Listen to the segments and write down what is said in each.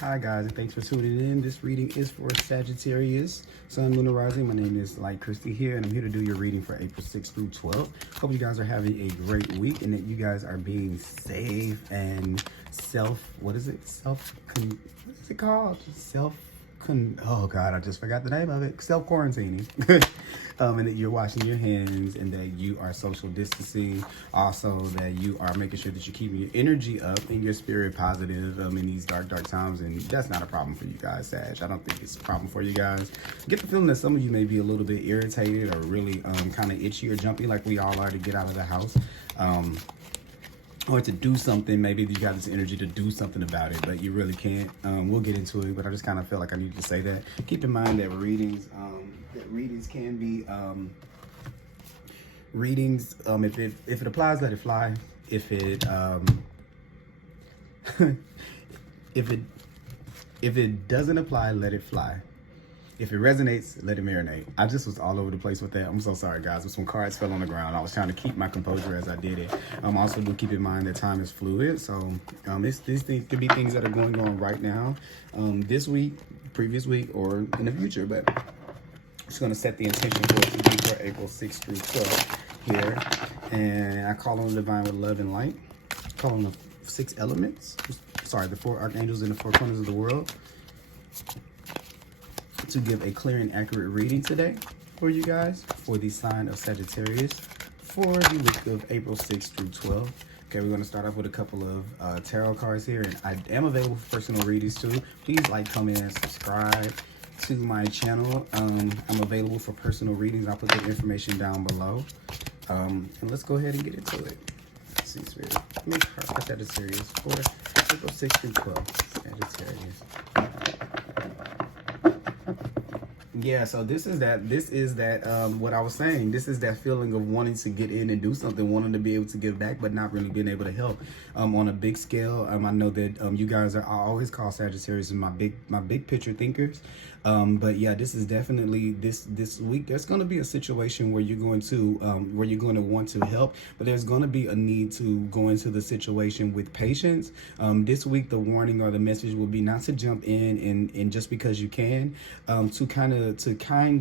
Hi guys, and thanks for tuning in. This reading is for Sagittarius, Sun, Moon, and Rising. My name is Thelightchrissy here, and I'm here to do your reading for April 6th through 12th. Hope you guys are having a great week and that you guys are being safe and what is it called? Oh God, I just forgot the name of it. Self-quarantining. And that you're washing your hands and that you are social distancing. Also that you are making sure that you're keeping your energy up and your spirit positive in these dark times. And that's not a problem for you guys, Sag. I don't think it's a problem for you guys. Get the feeling that some of you may be a little bit irritated or really kind of itchy or jumpy like we all are to get out of the house. Or to do something. Maybe you got this energy to do something about it, but you really can't. We'll get into it, but I just kind of feel like I need to say that. Keep in mind that readings can be if it applies, let it fly. If it if it doesn't apply, let it fly. If it resonates, let it marinate. I just was all over the place with that. I'm so sorry, guys. Some cards fell on the ground. I was trying to keep my composure as I did it. Also, do keep in mind that time is fluid. So these things could be things that are going on right now, this week, previous week, or in the future. But I'm just going to set the intention for it to be for April 6th through 12th here. And I call on the divine with love and light. Call on the 6 elements. Sorry, the 4 archangels in the 4 corners of the world, to give a clear and accurate reading today for you guys for the sign of Sagittarius for the week of April 6th through 12th. Okay, we're going to start off with a couple of tarot cards here, and I am available for personal readings too. Please comment and subscribe to my channel. I'm available for personal readings. I'll put the information down below. And let's go ahead and get into it. Let's see, Spirit. Let me start Sagittarius for April 6th through 12th. Sagittarius. Yeah, so this is that what I was saying. This is that feeling of wanting to get in and do something, wanting to be able to give back, but not really being able to help on a big scale. I know that you guys I always call Sagittarius my big picture thinkers. But yeah, this is definitely this week. There's going to be a situation where you're going to want to help, but there's going to be a need to go into the situation with patience. This week, the warning or the message will be not to jump in and just because you can, to kind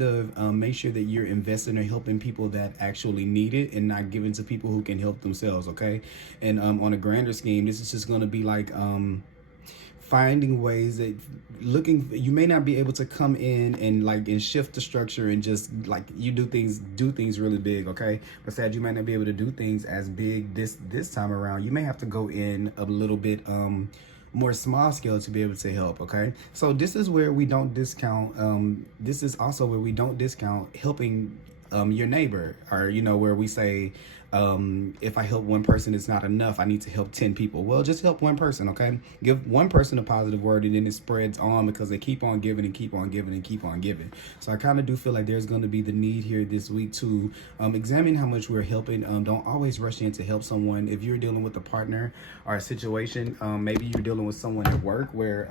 of make sure that you're investing in helping people that actually need it and not giving to people who can help themselves. Okay, and on a grander scheme, this is just going to be like finding ways that you may not be able to come in and shift the structure and just like you do things really big, okay? But Sad, you might not be able to do things as big this time around. You may have to go in a little bit more small scale to be able to help, okay? So this is where we don't discount this is also where we don't discount helping your neighbor, or where we say if I help one person, it's not enough. I need to help 10 people. Well, just help one person, okay? Give one person a positive word, and then it spreads on because they keep on giving and keep on giving and keep on giving. So I kind of do feel like there's going to be the need here this week to examine how much we're helping. Don't always rush in to help someone. If you're dealing with a partner or a situation, maybe you're dealing with someone at work where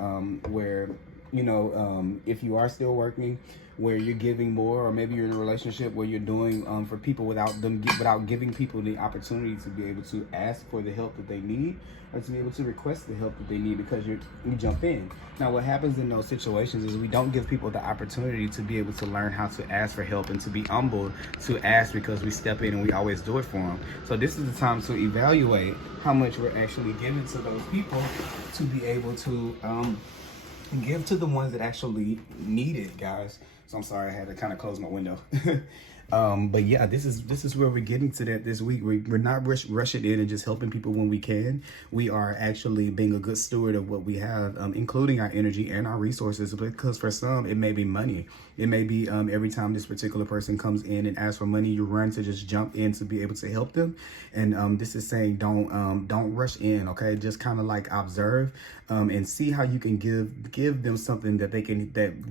if you are still working, where you're giving more, or maybe you're in a relationship where you're doing for people without giving people the opportunity to be able to ask for the help that they need, or to be able to request the help that they need because you jump in. Now, what happens in those situations is we don't give people the opportunity to be able to learn how to ask for help and to be humble to ask, because we step in and we always do it for them. So this is the time to evaluate how much we're actually giving to those people to be able to give to the ones that actually need it, guys. So I'm sorry, I had to kind of close my window. But yeah, this is where we're getting to that this week. We're not rushing in and just helping people when we can. We are actually being a good steward of what we have, including our energy and our resources, because for some, it may be money. It may be every time this particular person comes in and asks for money, you run to just jump in to be able to help them. And this is saying don't rush in, okay? Just kind of like observe and see how you can give them something that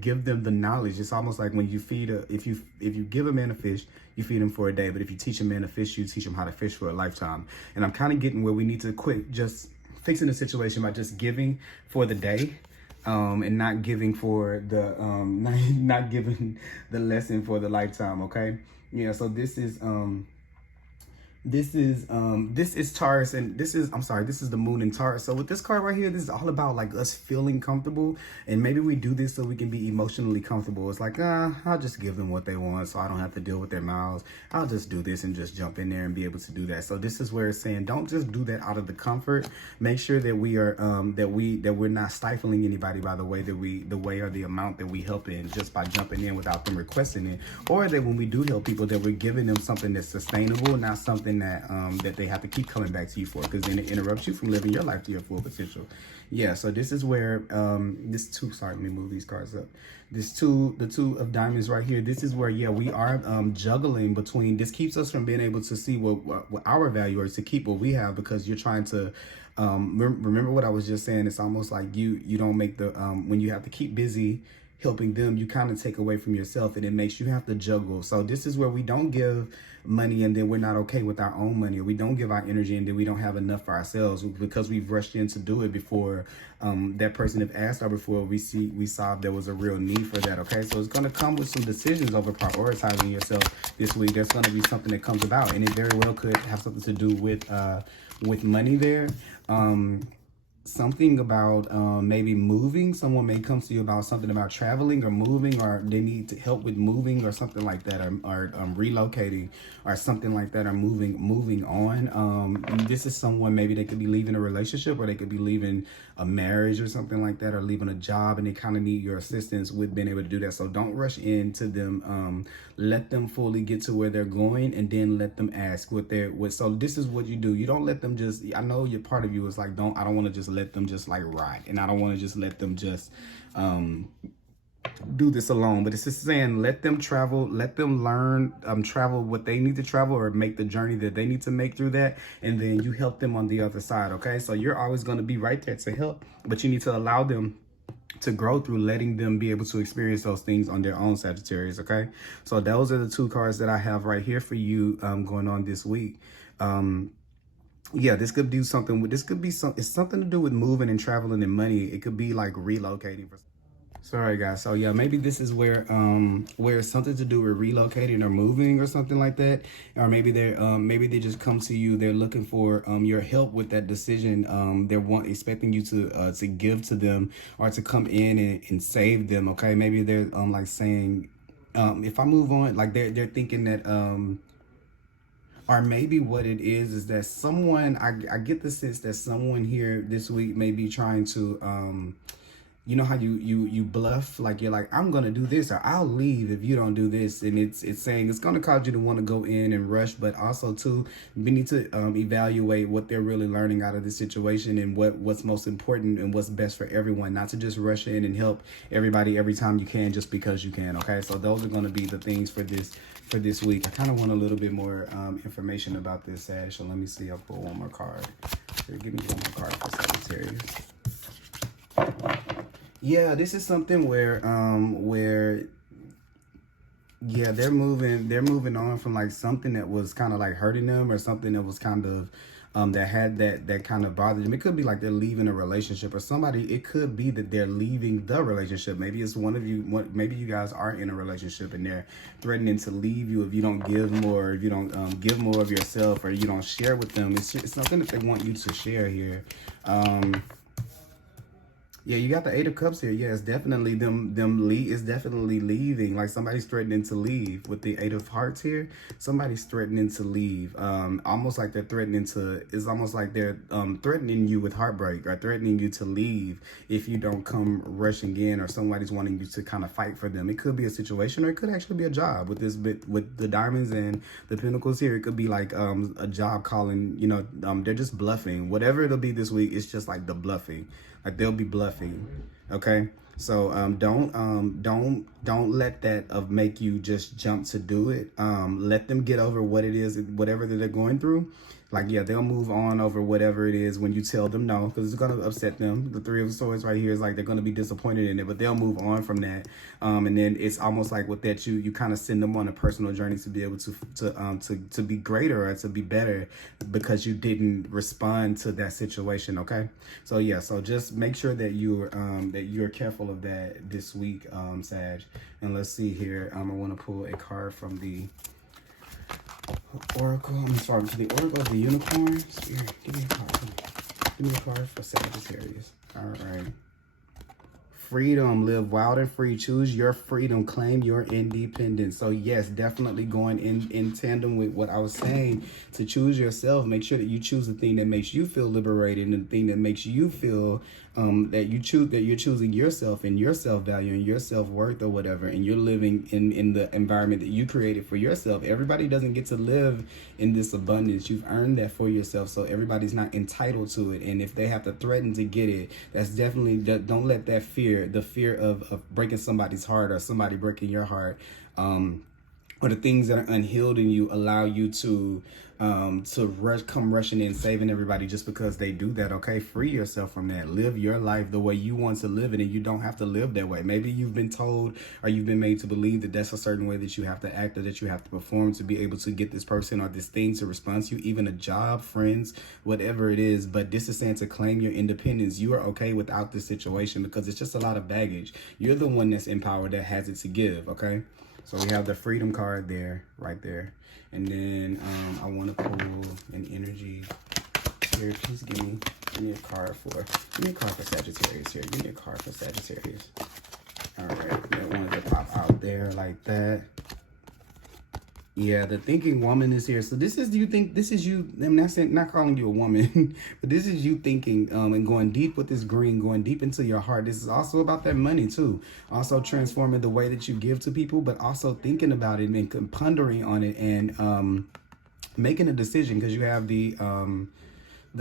give them the knowledge. It's almost like when you feed if you give a man a fish, you feed him for a day, but if you teach a man to fish, you teach him how to fish for a lifetime. And I'm kind of getting where we need to quit just fixing the situation by just giving for the day, and not giving for the not giving the lesson for the lifetime. Okay, yeah. So this is This is Taurus, and this is, I'm sorry, this is the moon in Taurus. So with this card right here, this is all about like us feeling comfortable, and maybe we do this so we can be emotionally comfortable. It's like, I'll just give them what they want so I don't have to deal with their mouths. I'll just do this and just jump in there and be able to do that. So this is where it's saying, don't just do that out of the comfort. Make sure that we are that we're not stifling anybody by the way or the amount that we help in just by jumping in without them requesting it, or that when we do help people, that we're giving them something that's sustainable, not something that they have to keep coming back to you for, because then it interrupts you from living your life to your full potential. Yeah, so this is where let me move these cards up. The two of diamonds right here, this is where, yeah, we are juggling between, this keeps us from being able to see what our value is, to keep what we have, because you're trying to remember what I was just saying. It's almost like you don't make the when you have to keep busy helping them, you kind of take away from yourself, and it makes you have to juggle. So this is where we don't give money and then we're not okay with our own money, or we don't give our energy and then we don't have enough for ourselves because we've rushed in to do it before that person have asked, or before we saw there was a real need for that. Okay, so it's going to come with some decisions over prioritizing yourself this week. There's going to be something that comes about, and it very well could have something to do with money there. Something about maybe moving. Someone may come to you about something about traveling or moving, or they need help with moving or something like that, or relocating or something like that, or moving on. This is someone, maybe they could be leaving a relationship, or they could be leaving a marriage or something like that, or leaving a job, and they kind of need your assistance with being able to do that. So don't rush into them. Let them fully get to where they're going, and then let them ask so this is what you do. You don't let them just, I know your part of you is like, I don't want to just let them just like ride, and I don't want to just let them just do this alone. But it's just saying, let them travel, let them learn, travel what they need to travel, or make the journey that they need to make through that, and then you help them on the other side. Okay, so you're always going to be right there to help, but you need to allow them to grow through letting them be able to experience those things on their own, Sagittarius. Okay, so those are the two cards that I have right here for you going on this week. Yeah, this could do something with, it's something to do with moving and traveling and money. It could be like relocating. Sorry guys. So yeah, maybe this is where it's something to do with relocating or moving or something like that. Or maybe they just come to you, they're looking for your help with that decision. They're expecting you to give to them, or to come in and save them. Okay, maybe they're like saying, if I move on, like they're thinking that or maybe what it is that someone, I get the sense that someone here this week may be trying to you know how you bluff, like you're like, I'm gonna do this, or I'll leave if you don't do this, and it's saying it's gonna cause you to want to go in and rush. But also too, we need to evaluate what they're really learning out of this situation, and what's most important and what's best for everyone, not to just rush in and help everybody every time you can just because you can. Okay, so those are going to be the things for this week. I kind of want a little bit more information about this, Sag, so let me see. I'll pull one more card. Here, give me one more card for Sagittarius. Yeah, this is something where yeah, they're moving on from like something that was kind of like hurting them, or something that was kind of that had that kind of bothered them. It could be like they're leaving a relationship, or somebody, it could be that they're leaving the relationship. Maybe it's one of you, maybe you guys are in a relationship and they're threatening to leave you if you don't give more, if you don't give more of yourself, or you don't share with them. It's something that they want you to share here. Yeah, you got the Eight of Cups here. Yeah, it's definitely it's definitely leaving. Like somebody's threatening to leave with the Eight of Hearts here. Somebody's threatening to leave. Almost like they're threatening to, it's almost like they're threatening you with heartbreak, or threatening you to leave if you don't come rushing in, or somebody's wanting you to kind of fight for them. It could be a situation, or it could actually be a job with this bit, with the diamonds and the pentacles here. It could be like a job calling, you know, they're just bluffing. Whatever it'll be this week, it's just like the bluffing. Like they'll be bluffing. Okay, so don't let that make you just jump to do it. Let them get over what it is, whatever that they're going through. Like, yeah, they'll move on over whatever it is when you tell them no, because it's going to upset them. The Three of Swords right here is like they're going to be disappointed in it, but they'll move on from that. And then it's almost like with that, you kind of send them on a personal journey to be able to be greater, or to be better, because you didn't respond to that situation. Okay, so yeah, so just make sure that you're careful of that this week, Sag. And let's see here. I want to pull a card from the Oracle, I'm sorry, to the Oracle of the Unicorn. Spirit, give me a card. Give me a card for Sagittarius. All right. Freedom, live wild and free. Choose your freedom. Claim your independence. So yes, definitely going in tandem with what I was saying, to choose yourself. Make sure that you choose the thing that makes you feel liberated, and the thing that makes you feel that you're choosing yourself and your self-value and your self-worth or whatever, and you're living in the environment that you created for yourself. Everybody doesn't get to live in this abundance. You've earned that for yourself, so everybody's not entitled to it. And if they have to threaten to get it, that's definitely, don't let that fear, the fear of breaking somebody's heart or somebody breaking your heart, or the things that are unhealed in you, allow you to come rushing in, saving everybody just because they do that. Okay, free yourself from that. Live your life the way you want to live it, and you don't have to live that way. Maybe you've been told or you've been made to believe that that's a certain way that you have to act or that you have to perform to be able to get this person or this thing to respond to you, even a job, friends, whatever it is. But this is saying to claim your independence. You are okay without this situation because it's just a lot of baggage. You're the one that's empowered, that has it to give. Okay, so we have the freedom card there, right there. And then I want to pull an energy here. Please give me a card for Sagittarius here. Give me a card for Sagittarius. All right, that wanted to pop out there like that. Yeah, the thinking woman is here. So this is you. I'm not calling you a woman, but this is you thinking and going deep with this green, going deep into your heart. This is also about that money too. Also transforming the way that you give to people, but also thinking about it and pondering on it and making a decision, because you have the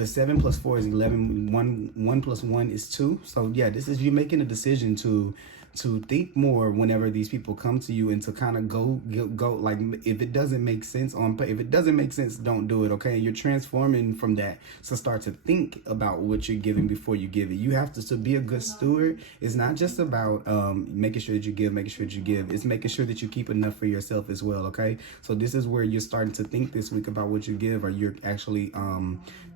7 + 4 is 11. 1 + 1 is 2. So yeah, this is you making a decision to think more whenever these people come to you, and to kind of go like, if it doesn't make sense if it doesn't make sense, don't do it. Okay, you're transforming from that to start to think about what you're giving before you give it. You have to be a good steward. It's not just about making sure that you give, it's making sure that you keep enough for yourself as well. Okay, so this is where you're starting to think this week about what you give, or you're actually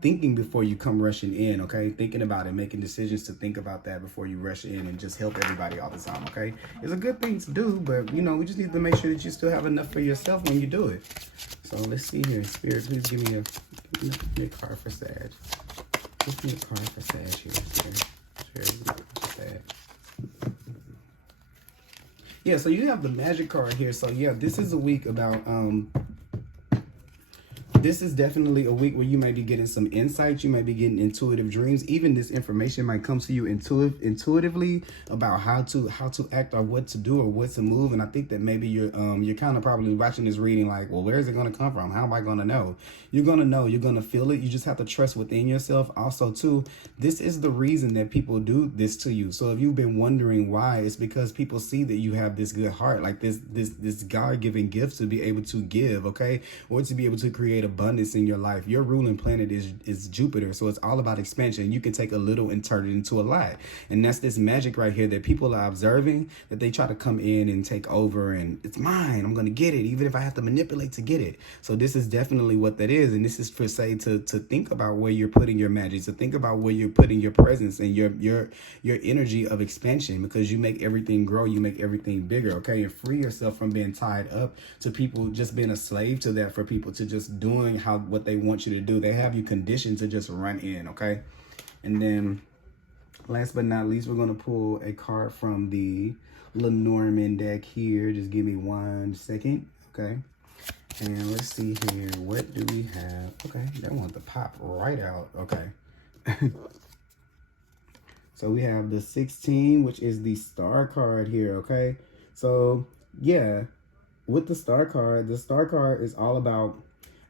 thinking before you come rushing in. Okay, thinking about it, making decisions to think about that before you rush in and just help everybody all the time. Okay, it's a good thing to do, but you know, we just need to make sure that you still have enough for yourself when you do it. So let's see here. Spirit, please give me a card for Sag. Give me a card for Sag here. Sag. Yeah, so you have the magic card here. So yeah, this is a week about this is definitely a week where you may be getting some insights. You may be getting intuitive dreams. Even this information might come to you intuitively about how to act, or what to do, or what to move. And I think that maybe you're kind of probably watching this reading like, well, where is it going to come from? How am I going to know? You're going to know. You're going to feel it. You just have to trust within yourself. Also, too, this is the reason that people do this to you. So if you've been wondering why, it's because people see that you have this good heart, like this God-given gift to be able to give, okay, or to be able to create abundance in your life. Your ruling planet is Jupiter, so it's all about expansion. You can take a little and turn it into a lot, and that's this magic right here that people are observing, that they try to come in and take over, and it's mine, I'm gonna get it, even if I have to manipulate to get it. So this is definitely what that is, and this is for say to think about where you're putting your magic, to think about where you're putting your presence and your energy of expansion, because you make everything grow, you make everything bigger. Okay, and free yourself from being tied up to people, just being a slave to that, for people to just doing what they want you to do. They have you conditioned to just run in. Okay, and then last but not least, we're going to pull a card from the Lenormand deck here. Just give me 1 second. Okay, and let's see here, what do we have? Okay, that one to pop right out. Okay. So we have the 16, which is the star card here. Okay, so yeah, with the star card is all about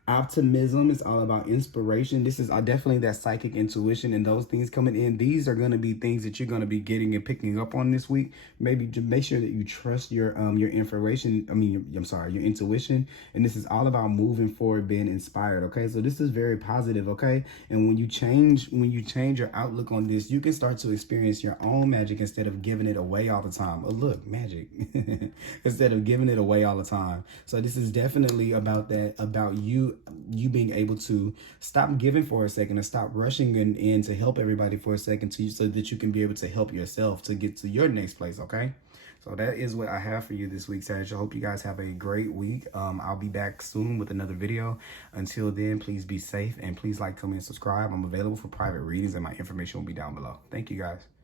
optimism. It's all about inspiration. This is definitely that psychic intuition and those things coming in. These are going to be things that you're going to be getting and picking up on this week. Maybe just make sure that you trust your information. Your intuition. And this is all about moving forward, being inspired. Okay, so this is very positive. Okay, and when you change your outlook on this, you can start to experience your own magic instead of giving it away all the time. Oh, look, magic. Instead of giving it away all the time. So this is definitely about that, about you you being able to stop giving for a second and stop rushing in to help everybody for a second so that you can be able to help yourself to get to your next place, okay? So that is what I have for you this week, Sag. I hope you guys have a great week. I'll be back soon with another video. Until then, please be safe and please like, comment, and subscribe. I'm available for private readings and my information will be down below. Thank you, guys.